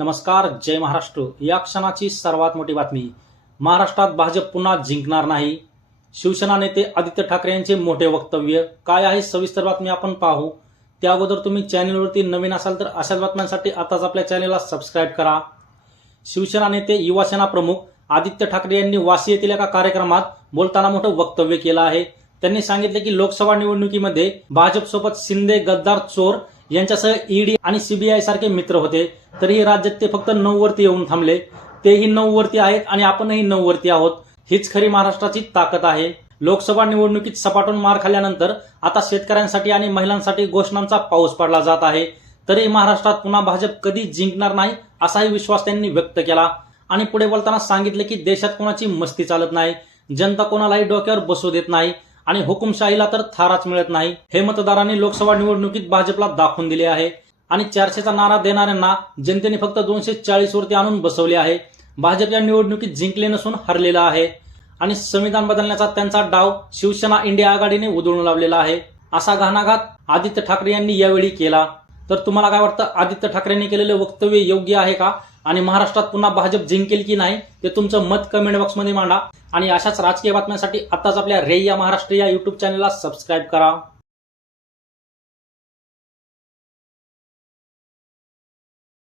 नमस्कार, जय महाराष्ट्र. या क्षणाची सर्वात मोठी बातमी. महाराष्ट्रात भाजप पुन्हा जिंकणार नाही. शिवसेना नेते आदित्य ठाकरे यांचे मोठे वक्तव्य. काय आहे सविस्तर बातमी आपण पाहू. त्या अगोदर तुम्ही चॅनलवरती नवीन असाल तर अशाच बातम्यांसाठी आताच आपल्या चॅनलला सबस्क्राईब करा. शिवसेना नेते युवासेना प्रमुख आदित्य ठाकरे यांनी वाशी येथील एका कार्यक्रमात बोलताना मोठं वक्तव्य केलं आहे. त्यांनी सांगितले की लोकसभा निवडणुकीमध्ये भाजपसोबत शिंदे, गद्दार, चोर यांच्यासह ईडी आणि सीबीआय सारखे मित्र होते, तरीही राज्यात ते फक्त 9 वरती येऊन थांबले. तेही 9 वरती आहेत आणि आपणही 9 वरती आहोत. हीच खरी महाराष्ट्राची ताकद आहे. लोकसभा निवडणुकीत सपाटून मार खाल्ल्यानंतर आता शेतकऱ्यांसाठी आणि महिलांसाठी घोषणांचा पाऊस पडला जात आहे. तरी महाराष्ट्रात पुन्हा भाजप कधी जिंकणार नाही असाही विश्वास त्यांनी व्यक्त केला. आणि पुढे बोलताना सांगितले की देशात कोणाची मस्ती चालत नाही, जनता कोणालाही डोक्यावर बसू देत नाही आणि हुकुमशाहीला तर थाराच मिळत नाही. हे मतदारांनी लोकसभा निवडणुकीत भाजपला दाखवून दिले आहे. आणि 400चा नारा देणाऱ्यांना जनतेने फक्त 240 वरती आणून बसवले आहे. भाजप या निवडणुकीत जिंकले नसून हरलेला आहे आणि संविधान बदलण्याचा त्यांचा डाव शिवसेना इंडिया आघाडीने उधळून लावलेला आहे, असा घणाघात आदित्य ठाकरे यांनी यावेळी केला. तर तुम्हाला काय वाटतं, आदित्य ठाकरेंनी केलेले वक्तव्य योग्य आहे का आणि महाराष्ट्रात पुन्हा भाजप जिंकेल की नाही ते तुमचं मत कमेंट बॉक्समध्ये मांडा. आणि अशाच राजकीय बातम्यांसाठी आताच आपल्या रे या महाराष्ट्र या युट्यूब चॅनलला सबस्क्राईब करा.